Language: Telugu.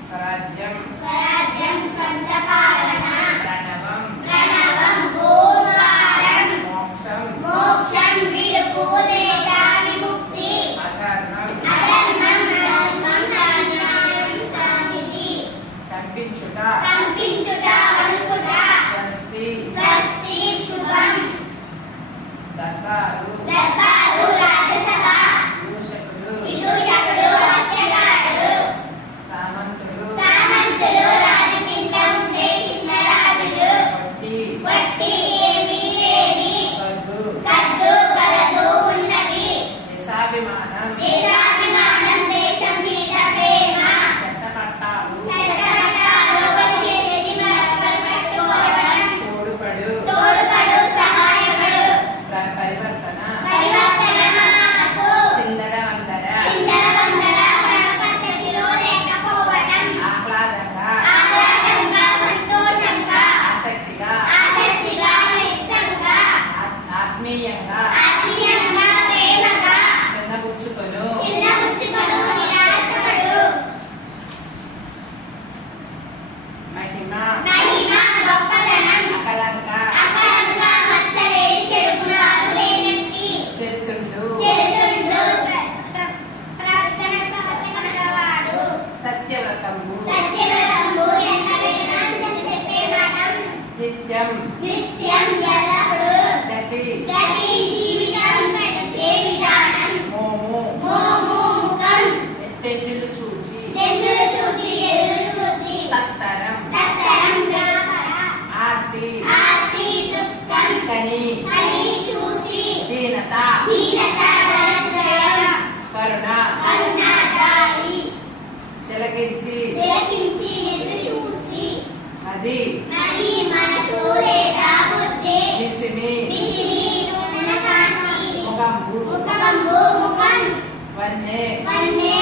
స్వరాజ్యం స్వరాజ్యం సంతపాలన ప్రణవం ప్రణవం ఓంకారం మోక్షం మోక్షం విడుపు లేదా విముక్తి అధర్మం అధర్మం అధర్మం అన్యాయం కానిది కల్పించుట కంపించుట అనుకుట స్వస్తి స్వస్తి శుభం దర్బారు దర్బారు రాజసభ దూషకుడు విదూషకుడు హాస్యగాడు సామంతుడు సామంతులు రాజు కింద ఉండే చిన్నరాజులు వట్టి వట్టి ఏమీ లేని కద్దు కద్దు కలదు ఉన్నది దేశాభిమానం దేశాభిమానం దేశం మీద ప్రేమ చట్టపట్టాలు చట్టపట్టాలు ఒకరి చేతికి మరొకరు పట్టుకోవడం తోడుపడు తోడుపడు సహాయకుడు పరివర్తన పరివర్తన మార్పు చిందరవందర చిందరవందర క్రమ పద్ధతిలో లేకపోవడం ఆహ్లాదంగా ఆహ్లాదంగా సంతోషంగా ఆసక్తిగా ఆసక్తిగా ఇష్టంగా ఆత్మీయంగా ఆత్మీయంగా ప్రేమగా చిన్నపుచ్చుకొను చిన్నబుచ్చుకొను నిరాశపడు మహిమ మహిమ గొప్పదనం అకలంక అకలంగా మచ్చలేని చెడు గుణాలు లేనట్టి చరిత్రులు చెడుతుండు ప్రవర్తన కలవాడు సత్యవ్రతము సత్యవ్రతంబు ఎన్నడైనా చెప్పే మనం నిత్యం నిత్యం ఎల్లప్పుడు గతి గతి జీవితం గడిచే విధానం మోము మోము ముఖం తెన్నులు చూచి తెన్నులు చూసి ఎదురు చూసి తత్తరం తత్తరం వ్యాపార ఆర్తి ఆర్తి దుఃఖం కని కని చూసి దీనత దీనత దరిద్రం కరుణ కరుణ జాలి తిలకించి తిలకించి ఎదురు చూసి అది మరి మనసు లేదా బుద్ధి విసిమి విసిరి ఉన్నకాంతి ముఖంబు ముఖంబు ముఖం వన్నె వన్నె